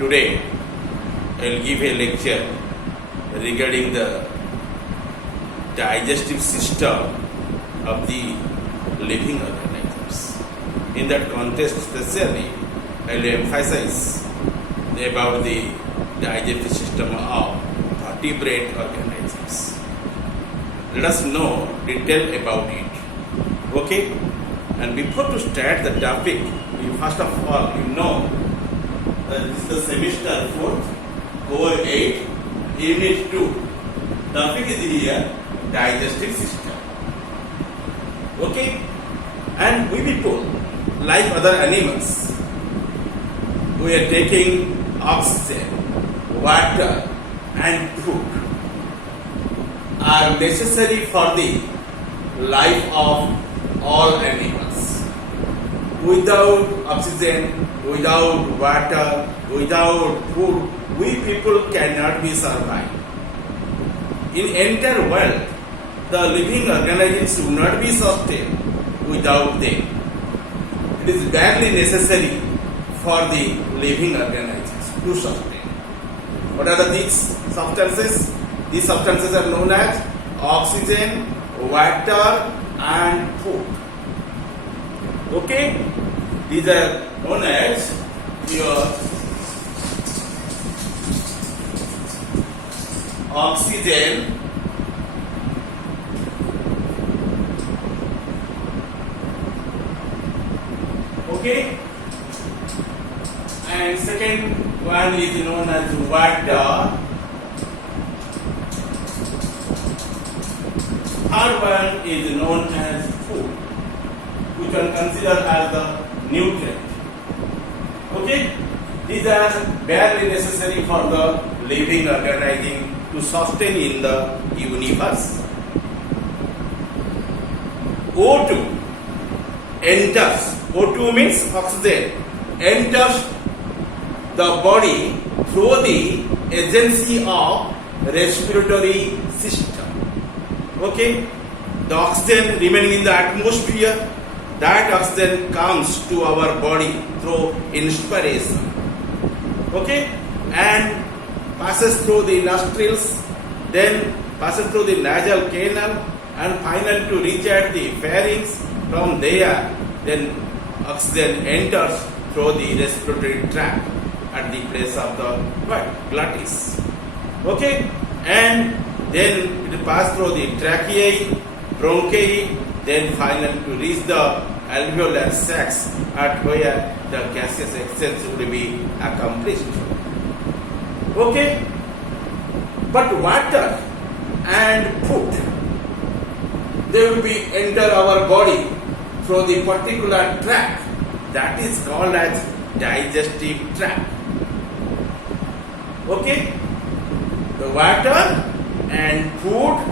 Today I will give a lecture regarding the digestive system of the living organisms. In that context, especially, I will emphasize about the digestive system of vertebrate organisms. Let us know detail about it. Okay? And before to start the topic, first of all, you know that this is the semester 4, core 8, unit 2. Topic is here, digestive system. Okay? And we people, like other animals, we are taking oxygen, water and food are necessary for the life of all animals. Without oxygen, without water, without food, we people cannot be survived. In entire world, the living organisms should not be sustained without them. It is badly necessary for the living organisms to sustain. What are these substances? These substances are known as oxygen, water and food. Okay? These are known as your oxygen, okay, and second one is known as water, third one is known as food, which are considered as the nutrient. Okay, these are barely necessary for the living organism to sustain in the universe. O2 enters, O2 means oxygen, enters the body through the agency of respiratory system. Okay, the oxygen remaining in the atmosphere, that oxygen comes to our body through inspiration. Okay, and passes through the nostrils, then passes through the nasal canal, and finally to reach at the pharynx. From there, then oxygen enters through the respiratory tract at the place of the glottis. Okay, and then it passes through the tracheae, bronchi, then finally to reach the alveolar sacs at where the gaseous exchange will be accomplished. Okay, but water and food, they will be enter our body through the particular tract that is called as digestive tract. Okay, the water and food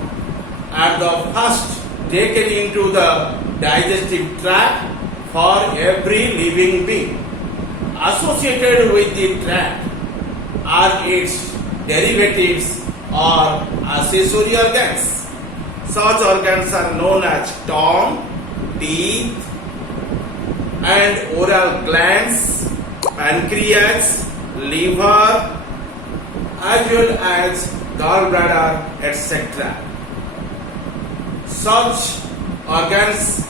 are the first taken into the digestive tract for every living being. Associated with the tract are its derivatives or accessory organs. Such organs are known as tongue, teeth, and oral glands, pancreas, liver, as well as gallbladder, etc. Such organs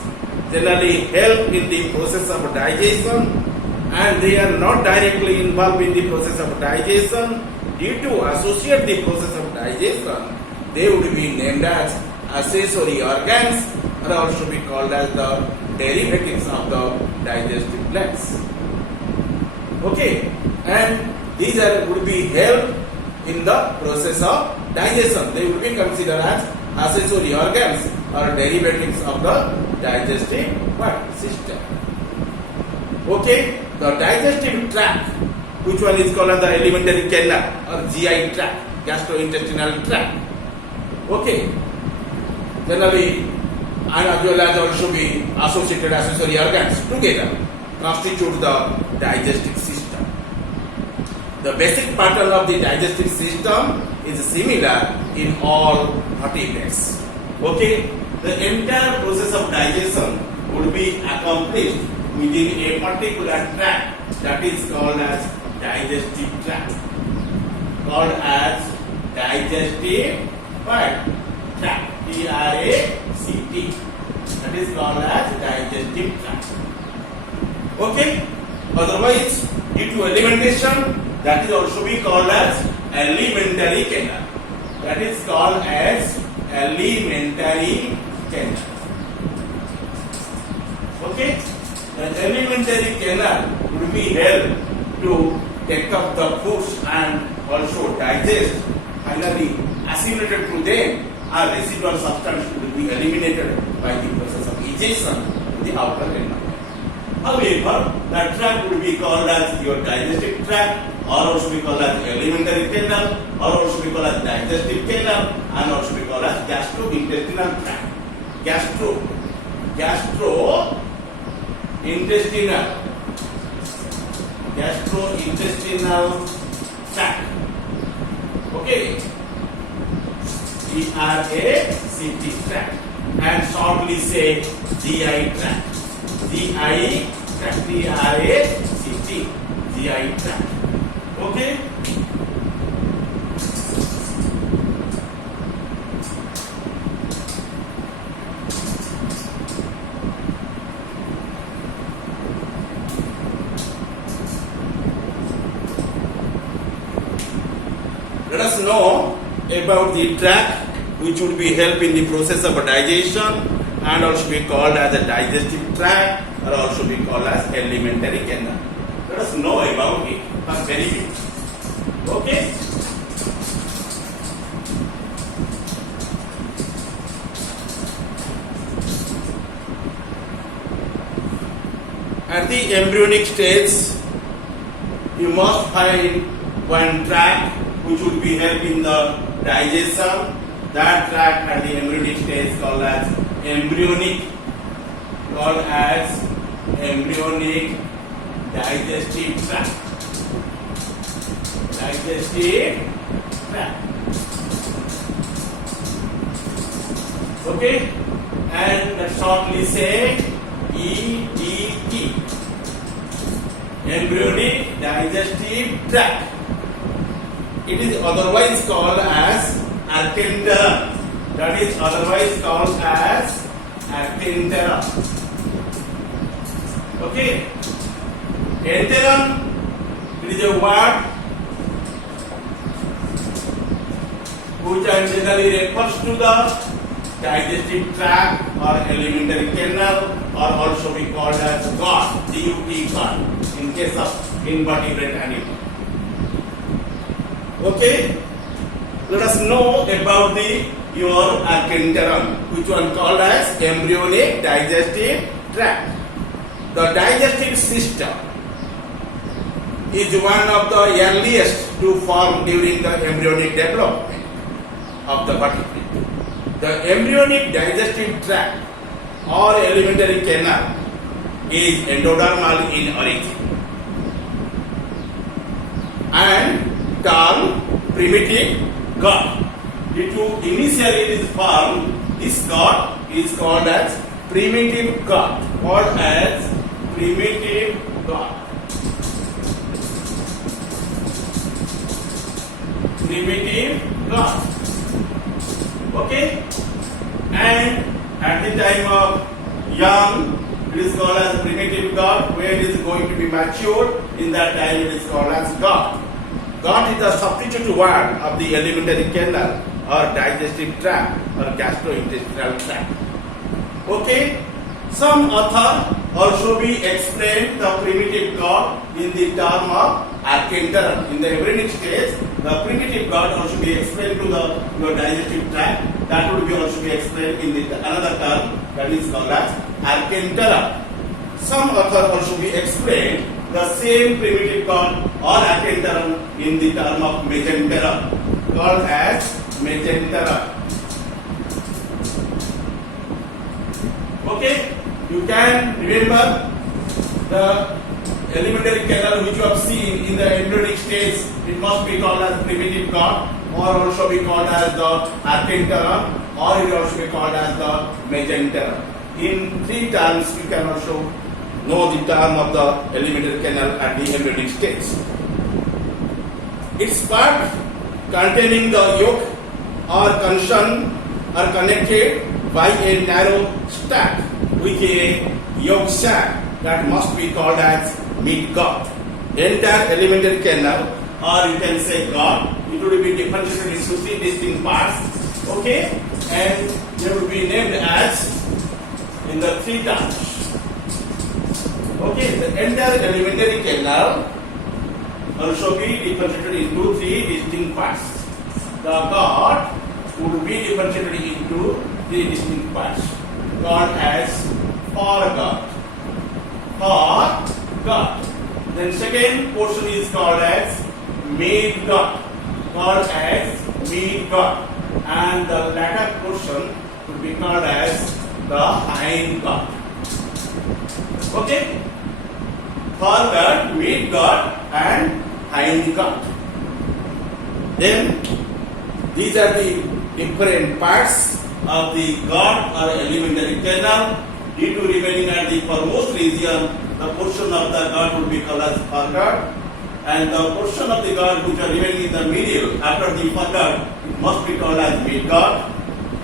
generally help in the process of digestion, and they are not directly involved in the process of digestion. Due to associate the process of digestion, they would be named as accessory organs, or also be called as the derivatives of the digestive glands. Okay, and these would be help in the process of digestion. They would be considered as accessory organs or derivatives of the digestive system. Okay, the digestive tract, which one is called as the alimentary canal or GI tract, gastrointestinal tract. Okay, generally, and as well as also be associated accessory organs together constitute the digestive system. The basic pattern of the digestive system is similar in all vertebrates. Okay, the entire process of digestion would be accomplished within a particular tract that is called as digestive tract, called as digestive tract. T-R-A-C-T. That is called as digestive tract. Okay. Otherwise, due to alimentation, that is also be called as alimentary canal. That is called as alimentary canal. Okay. The alimentary canal will be help to take up the foods and also digest. Finally, assimilated to them, our residual substance will be eliminated by the process of ejection to the outer environment. However, the tract will be called as your digestive tract, or also be called as alimentary canal, or also be called as digestive canal, and also be called as gastrointestinal tract. Gastrointestinal tract. Okay. T-R-A-C-T tract, and shortly say GI tract. GI tract. T-R-A-C-T. GI tract. Okay. Let us know about the tract which would be help in the process of digestion and also be called as a digestive tract or also be called as alimentary canal. Let us know about it. That's very big. Okay. At the embryonic stage, you must find one tract which would be help in the digestion. That tract at the embryonic stage called as embryonic digestive tract. Digestive tract. Okay, and let's shortly say EDT. Embryonic digestive tract. It is otherwise called as archenteron. That is otherwise called as archenteron. Okay. Enteron, it is a word which generally refers to the digestive tract or alimentary canal, or also be called as gut, G-U-T, gut, in case of invertebrate animal. Okay, let us know about your archenteron, which one called as embryonic digestive tract. The digestive system is one of the earliest to form during the embryonic development of the vertebrate. The embryonic digestive tract or alimentary canal is endodermal in origin and termed primitive gut. Due to initially it is formed, this gut is called as primitive gut, called as primitive gut. Primitive gut. Okay? And at the time of young, it is called as primitive gut. When it is going to be matured, in that time it is called as gut. Gut is a substitute word of the alimentary canal or digestive tract or gastrointestinal tract. Okay? Some author also be explained the primitive gut in the term of archenteron. In the embryonic stage, the primitive gut also be explained to your digestive tract. That would be also be explained in the another term that is called as archenteron. Some author also be explained the same primitive gut or archenteron in the term of mesenteron, called as mesenteron. Okay, you can remember the alimentary canal which you have seen in the embryonic stage. It must be called as primitive gut, or also be called as the archenteron, or it will also be called as the mesenteron. In three terms, you can also know the term of the alimentary canal at the embryonic stage. Its part containing the yolk or concern are connected by a narrow sac with a yolk sac that must be called as midgut. Entire alimentary canal, or you can say gut, it will be differentiated into three distinct parts. Okay, and they will be named as in the three terms. Okay, the entire alimentary canal also be differentiated into three distinct parts. The gut would be differentiated into three distinct parts called as foregut. Foregut. Then second portion is called as midgut. Called as midgut. And the latter portion would be called as the hindgut. Okay? Foregut, midgut, and hindgut. Then these are the different parts of the gut or alimentary canal. Due to remaining at the foremost region, the portion of the gut would be called as foregut, and the portion of the gut which are remaining in the middle after the foregut, it must be called as midgut,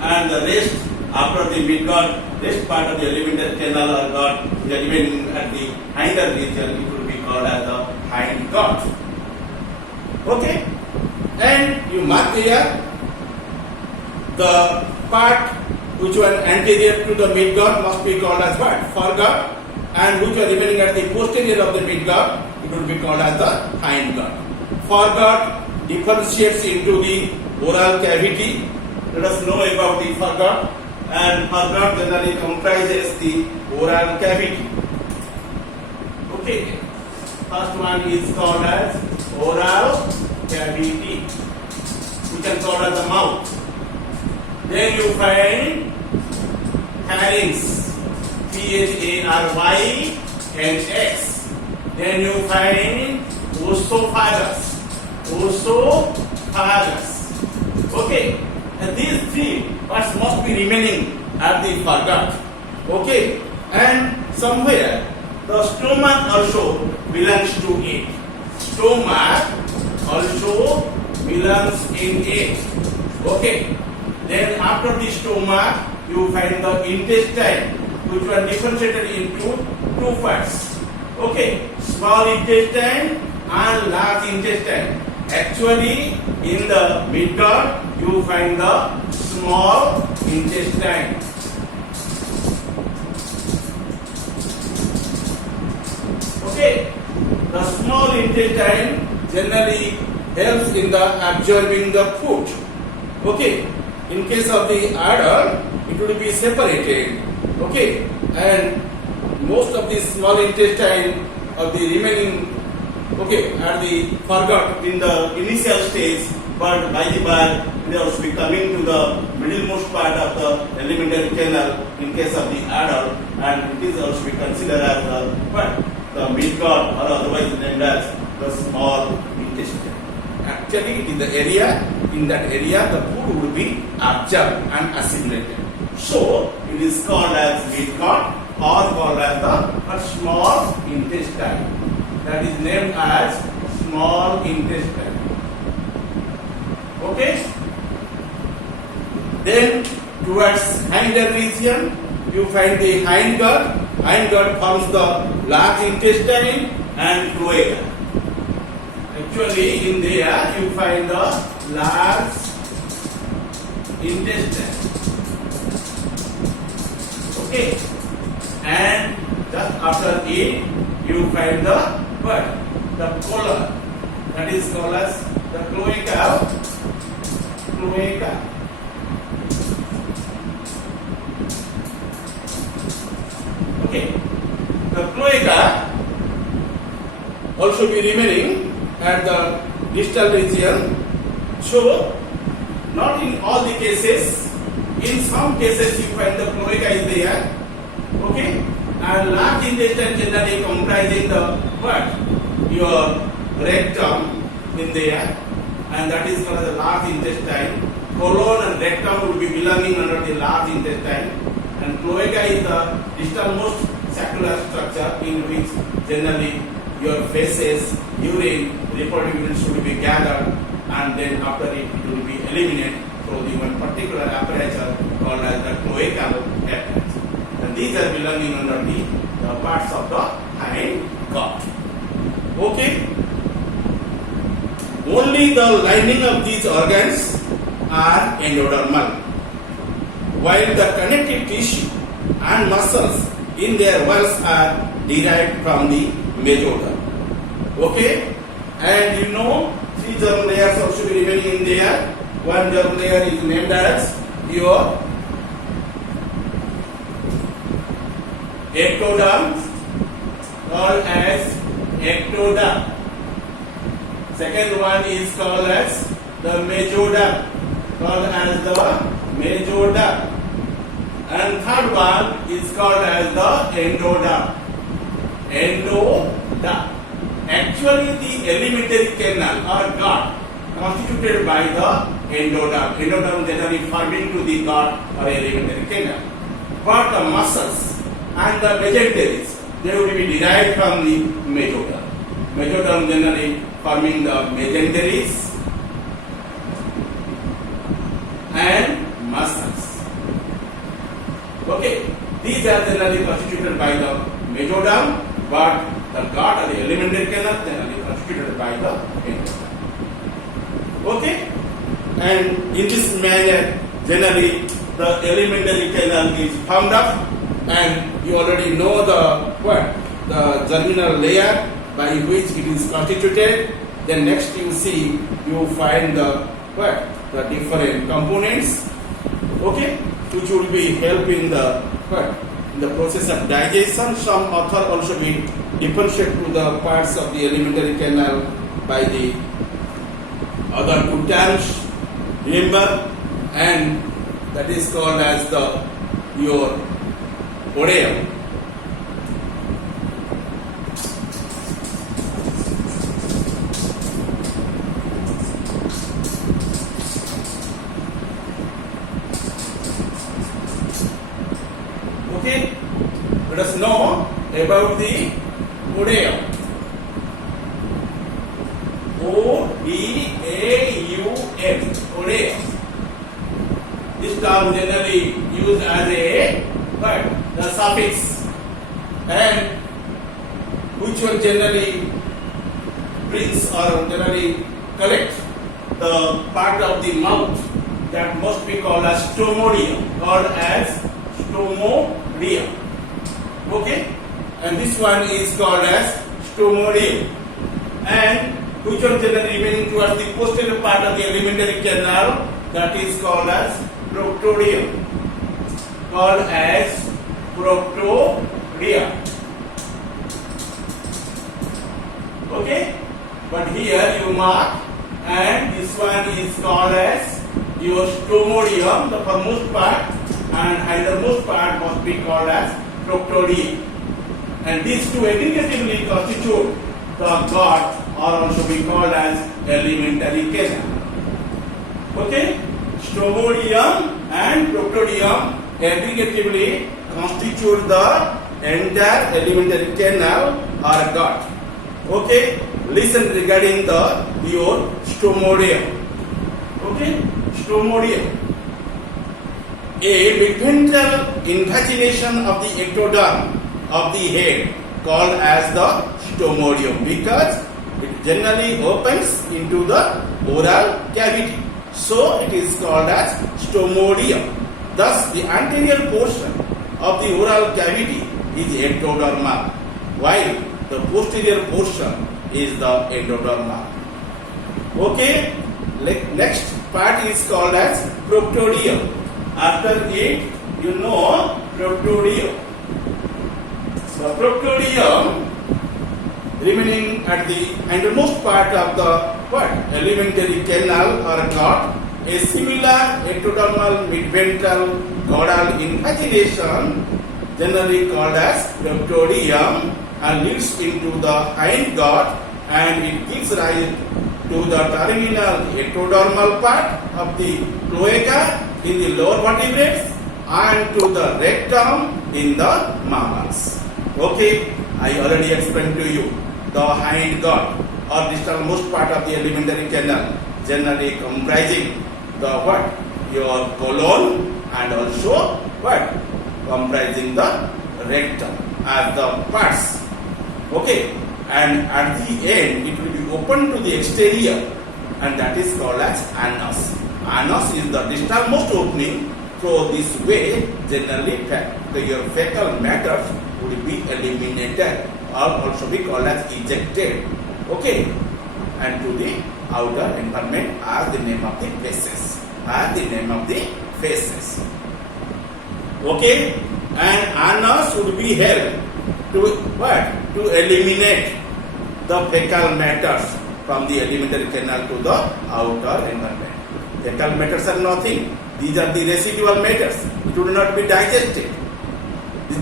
and the rest after the midgut, rest part of the alimentary canal or gut which are remaining at the hinder region, it will be called as the hindgut. Okay, and you mark here the part which were anterior to the midgut must be called as what? Foregut, and which are remaining at the posterior of the midgut, it would be called as the hindgut. Foregut differentiates into the oral cavity. Let us know about the foregut, and foregut generally comprises the oral cavity. Okay, first one is called as oral cavity. We can call as the mouth. Then you find pharynx, P-H-A-R-Y-N-X. Then you find oesophagus, Okay, and these three parts must be remaining at the foregut. Okay, and somewhere the stomach also belongs to it. Stomach also belongs in it. Okay. Then after the stomach, you find the intestine, which were differentiated into two parts. Okay, small intestine and large intestine. Actually, in the midgut, you find the small intestine. Okay, the small intestine generally helps in the absorbing the food. Okay. In case of the adult, it will be separated. Okay, and most of the small intestine of the remaining, okay, are the foregut in the initial stage, but by the by, they also be coming to the middlemost part of the alimentary canal in case of the adult, and it is also be considered as the midgut, or otherwise named as the small intestine. Actually, it is the area. In that area, the food will be absorbed and assimilated. So, it is called as midgut or called as the small intestine. That is named as small intestine. Okay? Then, towards hinder region, you find the hindgut. Hindgut forms the large intestine and cloaca. Actually, in there, you find the large intestine. Okay, and just after it, you find the what? The colon. That is called as the cloaca. Okay, the cloaca also be remaining at the distal region. So, not in all the cases, in some cases you find the cloaca is there. Okay, and large intestine generally comprising the what? Your rectum in there, and that is called the large intestine. Colon and rectum will be belonging under the large intestine, and cloaca is the distalmost saccular structure in which generally your feces, urine reproductive unit should be gathered, and then after it will be eliminated through the one particular apparatus called as the cloacal apparatus. And these are belonging under the parts of the hind gut. Okay. Only the lining of these organs are endodermal, while the connective tissue and muscles in their walls are derived from the mesoderm. Okay, and you know, three germ layers also be remaining in there. One germ layer is named as your ectoderm, called as ectoderm. Second one is called as the mesoderm, called as the mesoderm. And third one is called as the endoderm. Endoderm. Actually, the alimentary canal or gut constituted by the endoderm. Endoderm generally forming to the gut or alimentary canal. But the muscles and the mesenteries, they will be derived from the mesoderm. Mesoderm generally forming the mesenteries and muscles. Okay, these are generally constituted by the mesoderm, but the gut or the alimentary canal generally constituted by the endoderm. Okay, and in this manner, generally the alimentary canal is formed up, and you already know the germinal layer by which it is constituted. Then next you see, you find the different components, okay, which will be helping in the process of digestion. Some author also be differentiate to the parts of the alimentary canal by the other two terms, remember, and that is called as your oreum. Okay, let us know about the oreum. O-D-A-U-M, oreum. This term generally used as a the suffix, and which one generally brings or generally collect the part of the mouth that must be called as stomodium, called as stomodium. Okay, and this one is called as stomodium. And which one generally remaining towards the posterior part of the alimentary canal, that is called as proctorium, called as proctorium. Okay, but here you mark, and this one is called as your stomodium, the foremost part, and hindermost part must be called as proctorium. And these two aggregatively constitute the gut, or also be called as alimentary canal. Okay, stomodium and proctorium aggregatively constitute the entire alimentary canal or gut. Okay, listen regarding your stomodium. Okay, stomodium. A midventral invagination of the ectoderm of the head called as the stomodium, because it generally opens into the oral cavity. So it is called as stomodium. Thus the anterior portion of the oral cavity is ectodermal, while the posterior portion is the endodermal. Okay, next part is called as proctorium. After it, you know proctorium. The proctorium remaining at the hindermost part of the alimentary canal or gut, a similar ectodermal midventral caudal invagination, generally called as proctorium, and leads into the hindgut, and it gives rise to the terminal ectodermal part of the cloaca in the lower vertebrates and to the rectum in the mammals. Okay, I already explained to you the hindgut. or distalmost part of the alimentary canal, generally comprising the what? Your colon, and also what? Comprising the rectum as the parts. Okay, and at the end it will be open to the exterior, and that is called as anus. Anus is the distalmost opening. So this way, generally, your fecal matter would be eliminated, or also be called as ejected. Okay, and to the outer environment as the name of the feces. As the name of the feces. Okay, and anus would be held to what? To eliminate the fecal matters from the alimentary canal to the outer environment. Fecal matters are nothing. These are the residual matters. It will not be digested.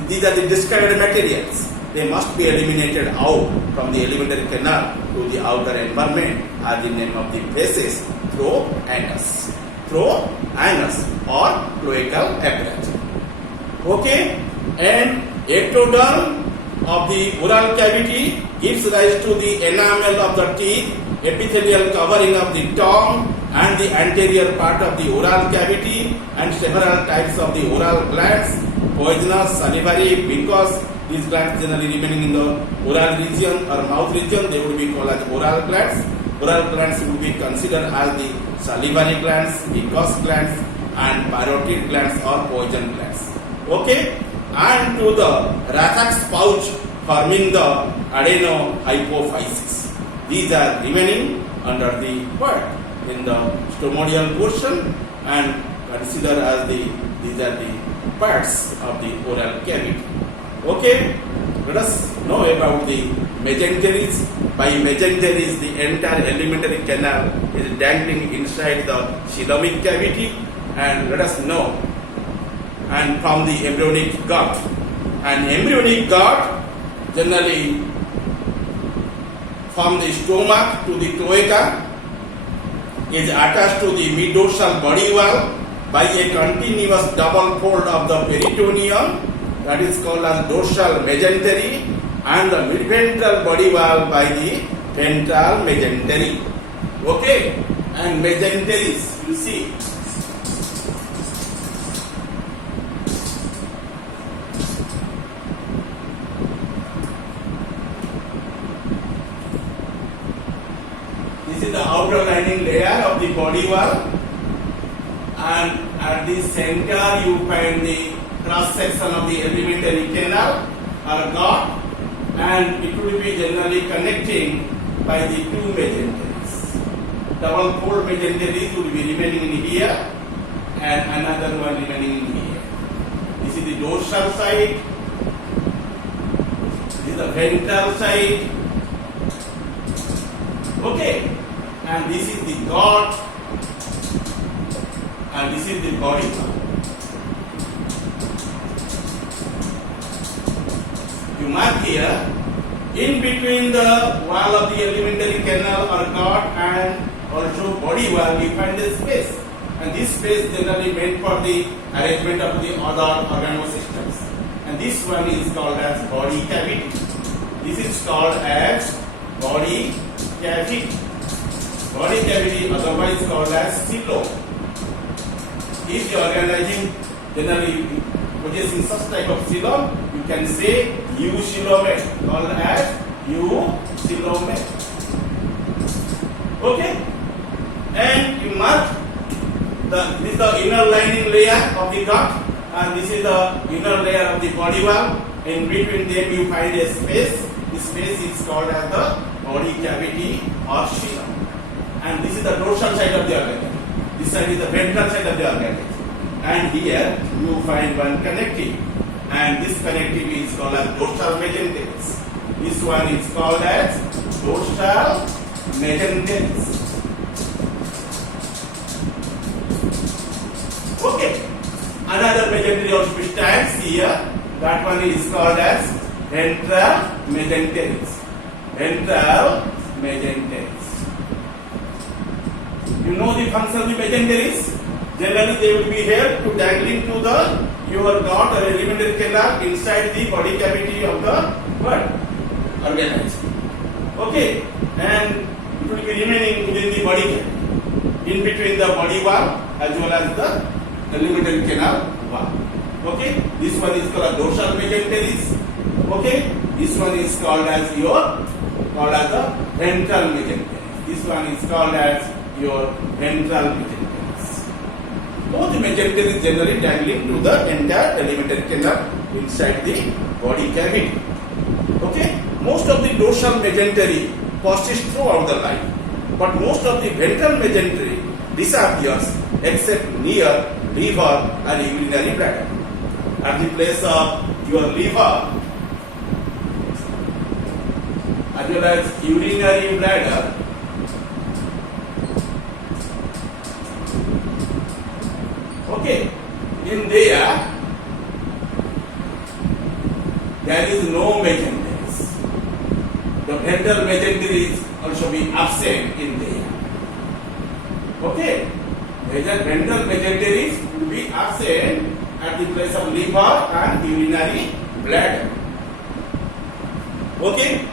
These are the discarded materials. They must be eliminated out from the alimentary canal to the outer environment as the name of the feces through anus. Through anus or cloacal apparatus. Okay, and ectoderm of the oral cavity gives rise to the enamel of the teeth, epithelial covering of the tongue, and the anterior part of the oral cavity, and several types of the oral glands, poisonous, salivary, because these glands generally remaining in the oral region or mouth region, they would be called as oral glands. Oral glands would be considered as the salivary glands, mucous glands, and parotid glands or poison glands. Okay, and to the Rachel's pouch forming the adenohypophysis. These are remaining under the what? In the stomodial portion, and considered as these are the parts of the oral cavity. Okay, let us know about the mesenteries. By mesenteries, the entire alimentary canal is dangling inside the coelomic cavity, and let us know. And from the embryonic gut, and embryonic gut generally from the stomach to the cloaca is attached to the mid-dorsal body wall by a continuous double fold of the peritoneum, that is called as dorsal mesentery, and the midventral body wall by the ventral mesentery. Okay, and mesenteries, you see. This is the outer lining layer of the body wall, and at the center you find the cross section of the alimentary canal or gut, and it will be generally connecting by the two mesenteries. Double fold mesenteries will be remaining in here, and another one remaining in here. This is the dorsal side, this is the ventral side. Okay, and this is the gut, and this is the body part. You mark here, in between the wall of the alimentary canal or gut and also body wall, we find a space, and this space generally meant for the arrangement of the other organosystems, and this one is called as body cavity. This is called as body cavity. Body cavity, otherwise called as coelom. If the organism generally possessing such type of coelom, you can say eucoelomate, called as eucoelomate. Okay, and you mark this is the inner lining layer of the gut, and this is the inner layer of the body wall. In between them, you find a space. This space is called as the body cavity or coelom. And this is the dorsal side of the organism. This side is the ventral side of the organism. And here you find one connective, and this connective is called as dorsal mesenteries. This one is called as dorsal mesenteries. Okay, another mesentery also stands here. That one is called as ventral mesenteries. Ventral mesenteries. You know the function of the mesenteries? Generally, they will be here to dangling to the your gut or alimentary canal inside the body cavity of the what? Organism. Okay, and it will be remaining within the body cavity, in between the body wall as well as the alimentary canal wall. Okay, this one is called dorsal mesenteries. Okay, this one is called as the ventral mesenteries. This one is called as your ventral mesenteries. Both mesenteries generally dangling to the entire alimentary canal inside the body cavity. Okay, most of the dorsal mesentery persists throughout the life, but most of the ventral mesentery disappears except near liver and urinary bladder. At the place of your liver as well as urinary bladder, okay, in there is no mesenteries. The ventral mesenteries also be absent in there. Okay, ventral mesenteries will be absent at the place of liver and urinary bladder. Okay,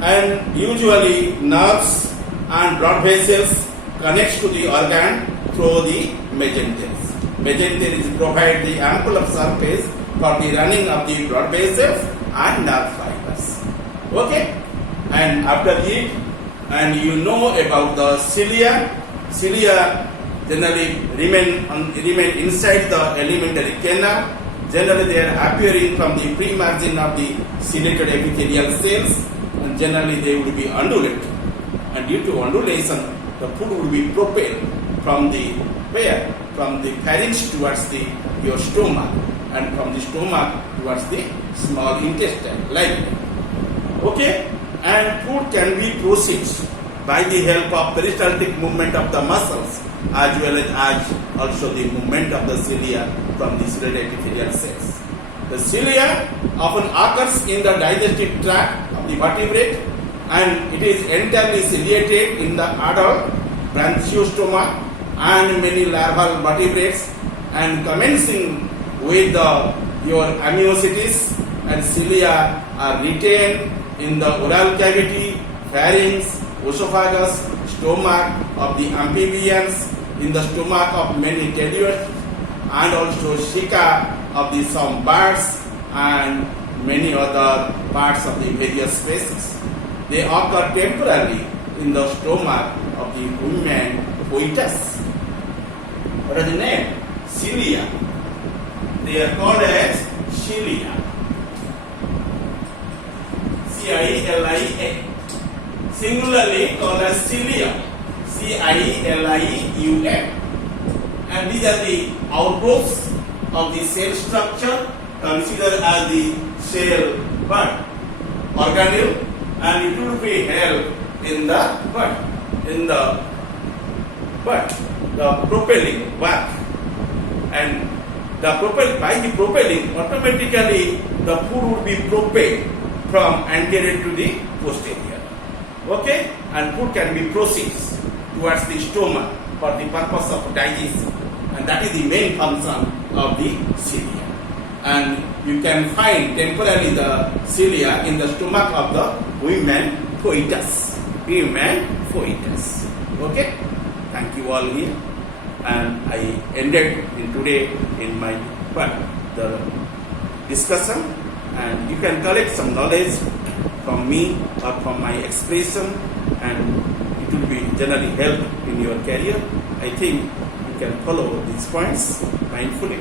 and usually nerves and blood vessels connects to the organ through the mesenteries. Mesenteries provide the ample of surface for the running of the blood vessels and nerve fibers. Okay, and after it, and you know about the cilia. Cilia generally remain inside the alimentary canal. Generally, they are appearing from the pre-margin of the ciliated epithelial cells, and generally they would be undulate. And due to undulation, the food would be propelled from the where? From the pharynx towards your stomach, and from the stomach towards the small intestine, like that. Okay, and food can be processed by the help of peristaltic movement of the muscles as well as also the movement of the cilia from the ciliated epithelial cells. The cilia often occurs in the digestive tract of the vertebrate, and it is entirely ciliated in the adult branchiostoma and many larval vertebrates, and commencing with your amniocentesis, and cilia are retained in the oral cavity, pharynx, esophagus, stomach of the amphibians, in the stomach of many teleosts, and also ceca of the some birds and many other parts of the various species. They occur temporarily in the stomach of the women coitus. What is the name? Cilia. They are called as cilia. C-I-L-I-A. Singularly called as cilia. C-I-L-I-U-M. And these are the outgrowths of the cell structure considered as the cell bud organelle, and it will be held in the bud, the propelling work, and by the propelling, automatically the food would be propelled from anterior to the posterior. Okay, and food can be processed towards the stomach for the purpose of digestion, and that is the main function of the cilia. And you can find temporarily the cilia in the stomach of the women coitus. Okay, thank you all here, and I ended in my the discussion, and you can collect some knowledge from me or from my expression, and it will be generally help in your career. I think you can follow these points mindfully.